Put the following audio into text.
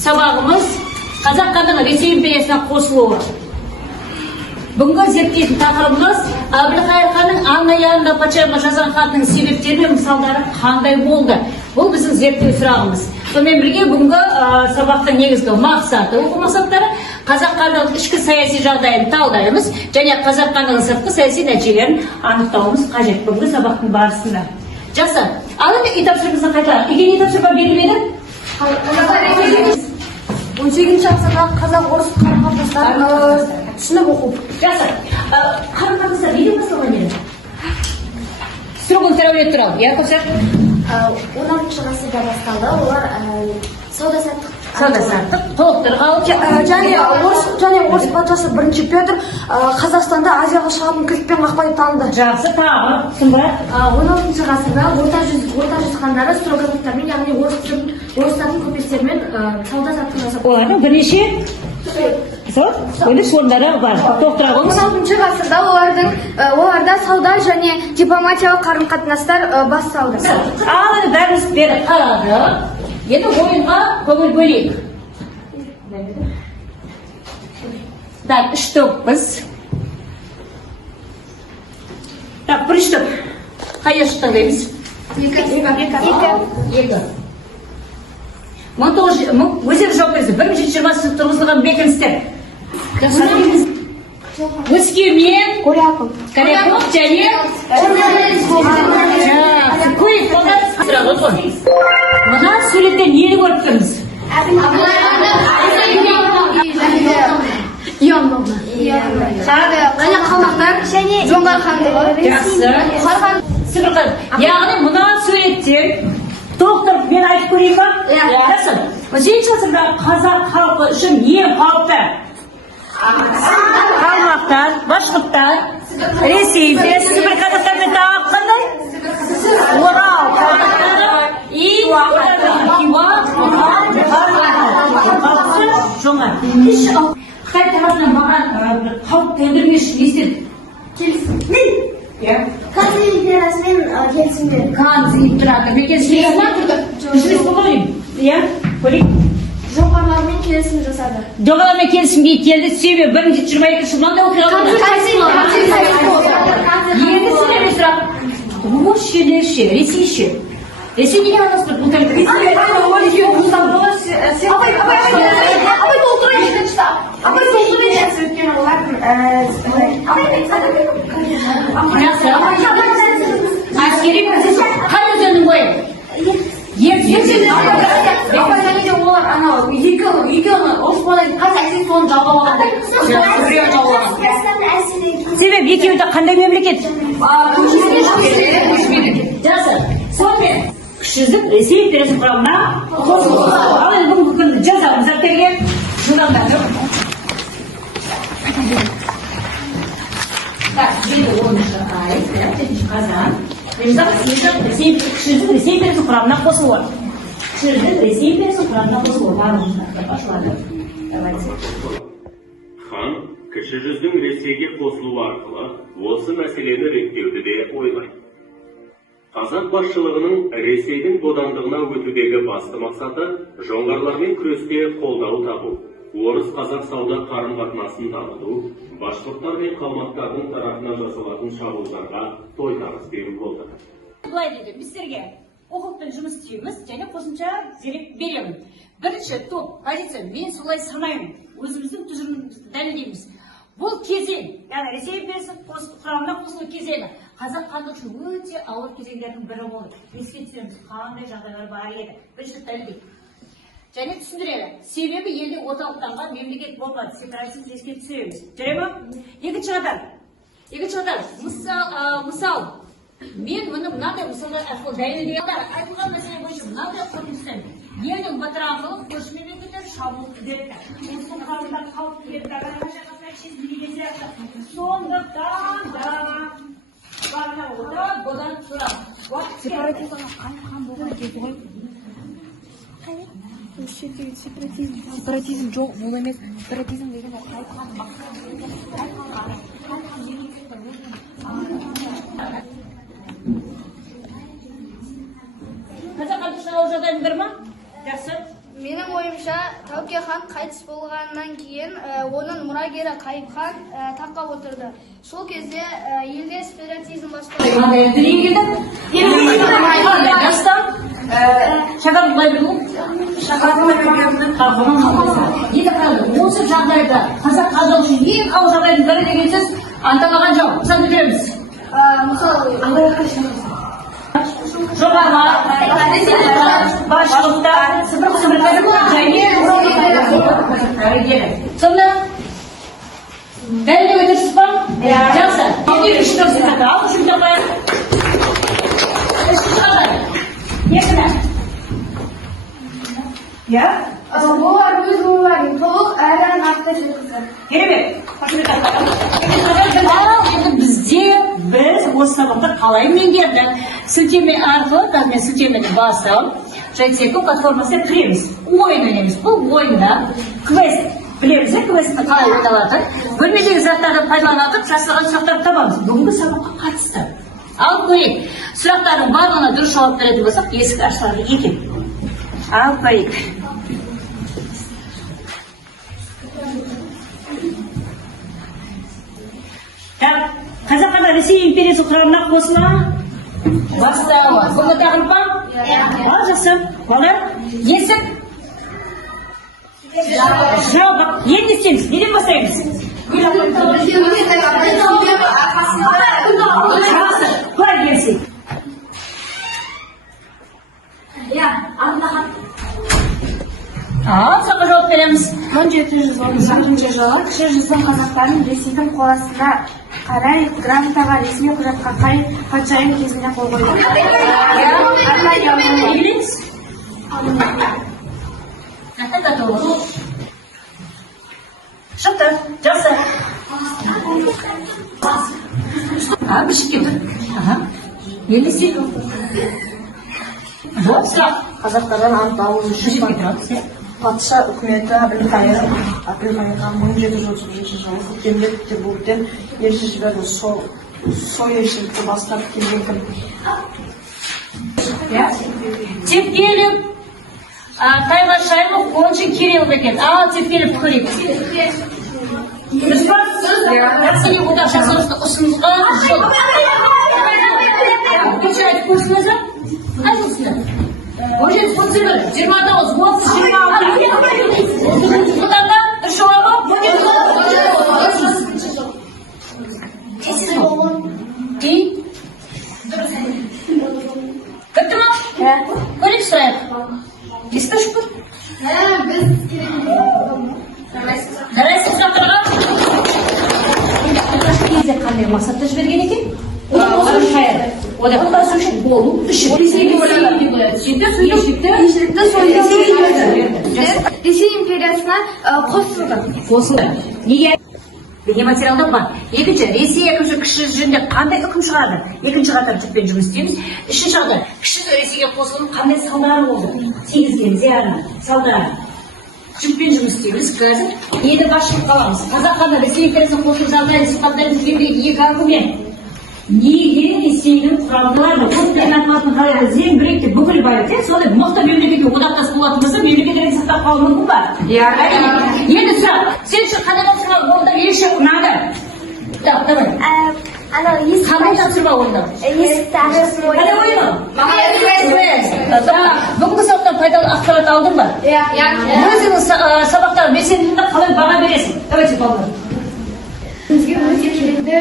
сабағымыз қазақ хандығы Ресей империясына қосылуы. Бүгінгі зерттейтін тақырыбымыз Әбілқайыр ханның аңғаянында патшайымға жазған хатының себептері мен мысалдары қандай болды? Бұл біздің зерттеу сұрағымыз. Сонымен бірге бүгінгі сабақтың негізгі мақсаты, оқу мақсаттары қазақ хандығының ішкі саяси жағдайын талдаймыз және қазақ хандығының сыртқы саяси нәтижелерін анықтауымыз қажет бүгінгі сабақтың барысында. Жақсы, ал енді үй тапсырмамызды қайталайық. Неге үй тапсырма берілмеді? 18-ші ғасырдағы қазақ-орыс қарым-қатынастарын түсініп оқу. Жақсы, қарым-қатынастар неден басталған еді? Сұрғын сәулет туралы, иә қосыр? 16-ші ғасырда басталды. Олар сауда-саттық, толықтыр қалып. Және орыс патшасы 1 Петр Қазақстанда Азияға шығатын кілтпен қақпай таныды. Жақсы, тағы, сұмбай. 16-ші ғасырда орта жүз хандары строговиктармен, яғни орыстардың көпестермен сауда-саттық жасап. Олардың бірнеше өндіріс орындары бар. Тоқтыра қойыңыз. 16-ші ғасырда оларда сауда және дипломатиялық қарым-қатынастар басталды. Ал енді бәріміз бері қарады. Енді ойынға көңіл бөлейік. Так, 3 топпыз. Так, 1 топ. Қай яшық таңдаймыз? 2. Өздері жауап беріңіздер. 1720 тұрғызылған бекіністер. Өскемен, Коряков және мына суретте нені көріп тұрмыз? Және қалмақтар және жоңғар хандығы. Жақсы. Яғни мына суреттер толықтырып мен айтып көрейін ба? Жақсы. 17-ші ғасырдағы қазақ халқы үшін ең қауіпті қалмақтар, башқұрттар, Ресей, Сібір қазақтармен тағы қандай? Орал қазақтары и жоңғар. Қытай тарапынан маған қауіп төндірмеші не істеді? Келісім. Канзы империясымен келісімдер. Канзы империясымен келісімдер. Жоңғарлармен келісім жасады. Жоңғарлармен келісімге келді. Себебі 122 жылдан да оқиға болды. Енді сіздермен сұрақ. Орыс жерлерше, Ресейше. Ресей неге араластырып бұл тәртіп? Абай толтырайын. Өйткені олардың әскери қай өзеннің бойы? олар анау екі орыс балайды қазір әсен соны жаулап алады. Себебі екеуі де қандай мемлекет? Жақсы. Сонымен кіші жүздің Ресей империясының құрамына қосылды. Ал енді бүгінгі күнді жазамыз заттарға жылдамдатып. Так, 7-10 ай, 7 қазан. Кіші жүздің Ресей империясының құрамына қосылды. Кіші жүздің Ресей империясының құрамына қосылды. Хан кіші жүздің Ресейге қосылуы арқылы осы мәселені реттеуді де ойлайды. Қазақ басшылығының Ресейдің бодандығына өтудегі басты мақсаты жоңғарлармен күресте қолдау табу, орыс-қазақ сауда қарым-қатынасын дамыту, башқұрттар мен қалмақтардың тарапынан жасалатын шабуылдарға тойтарыс беру болды. Бұлай дейді, біз сіздерге оқытпен жұмыс істейміз және қосымша дерек беремін. Бірінші топ позиция, мен солай санаймын, өзіміздің тұжырымымызды дәлелдейміз. Бұл кезең, яғни Ресей империясының құрамына қосылу кезеңі қазақ хандығы үшін өте ауыр кезеңдердің бірі болды. Ескертеміз, қандай жағдайлар бар еді. Бірінші дәлелдейді. Және түсіндіреді. Себебі елде орталықтанған мемлекет болмады. Сепаратизм еске түсіреміз. Жарай ма? Екінші қатар. Мысал. Мен мұны мынадай мысалдар арқылы дәлелдеймін. Айтылған мәселе бойынша мынадай қорытындысын. Елдің батырағылық көрші мемлекеттер шабуыл күдетті. Осының қалында қауіп күдетті. Сондықтан да барына отырып, бұдан сұрап. Сепаратизм болған кезде ғой. Сепаратизм жоқ, бұл емес. Сепаратизм деген ол Қазақ хандығы жағдайын бір ма? Жақсы. Менің ойымша, Тәуке хан қайтыс болғаннан кейін оның мұрагері Қайып хан таққа отырды. Сол кезде елде сепаратизм басталды. Осы жағдайда қазақ хандығы үшін ең ауыр жағдайдың бірі деген сөз анталаған жау. Мысалы көтереміз. Жоғарғы басшылықта сонда дәлелдеп өтірсіз ба? Жақсы. Үшінші сағат ал, үшінші қояйық. Үшінші қадай. Екіні. Я? Олар өз ойларын толық әрі нақты жеткізді. Керемет. Енді біз осы сабақты қалай меңгердік? Сілтеме арқылы, мен сілтемені басып, жайтсеку платформасына кіреміз. Ойын ойнаймыз. Бұл ойында квест. Білеміз, квестті қалай ойналатыр. Бөлмедегі заттарды пайдаланатып, жасаған сұрақтарды табамыз. Бүгінгі сабаққа қатысты. Ал көрейік. Сұрақтардың барлығына дұрыс жауап беретін болсақ, есік ашылады екен. Ал көрейік. Қазақ ханы Ресей империясы құрамына қосыла бастауы. Бұны тағылып па? Ал жақсы. Бала, есік? Жауап. Енді істейміз. Неден бастаймыз? Құра келсек. Саққа жауап береміз. 1711 жылы кіші жүздің қазақтарын Ресейдің қоластына қарай грамотаға ресми құжатқа қай патшайым кезінде қол қойды. Білеміз? Шықты. Жақсы. Бішіп кетті. Енді сен. Вот, сұрақ. Қазақтардан ант алу үшін патша үкіметі Әбілқайыр хан 1731 жылы көктемде Петербургтен елші жіберді. Сол елшілікті бастап келген кім? Тевкелев, Таймашайлов, оншы Кирилл екен. Ал Тевкелев көрейік. Дұрыс па? Нәрсеге бұлда жасырысты ұсынысқа жол. Көші айтып көрсіңізі? Айтылсында. 17 20 29 бұдан да үш жауабы? Бітті ма? Көрейік сұрайық. Ескі шүкір? Жарайсың сұрақтарға? Кезде қандай мақсатта жіберген екен? Отбасы үшін болу үшін. Ресей империясына қосылды. Неге? Деген материалда бар. Екінші, Ресей әкімшілік кіші жүзінде қандай үкім шығарды? Екінші қатар жүкпен жұмыс істейміз. Үшінші жағдай, кіші Ресейге қосылудың қандай салдары болды? Тигізген зияны, салдары. Жүкпен жұмыс істейміз. Қазір енді басшылыққа аламыз. Қазақ ханы Ресей империясына қосылу жағдайын сипаттайтын жүргендегі екі аргумент. Неге Ресейдің құрамдылары көптен аталатын қалай зең біректе бүкіл байып, сондай мықты мемлекетке одақтас болатынымызды мемлекеттерін сақтап қалу мүмкін ба? Енді сұрақ, сен үшін қандай тапсырма орындап ерекше ұнады? Давай. Қандай тапсырма орындап? Қандай ойын? Бүгінгі сабақтан пайдалы ақпарат алдың ба? Өзіңнің сабақтағы белсенділігіне қалай баға бересің? Давайте балалар. Бізге өте керекті